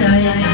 yeah, yeah.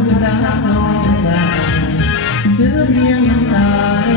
sa no da. Tu mi amada.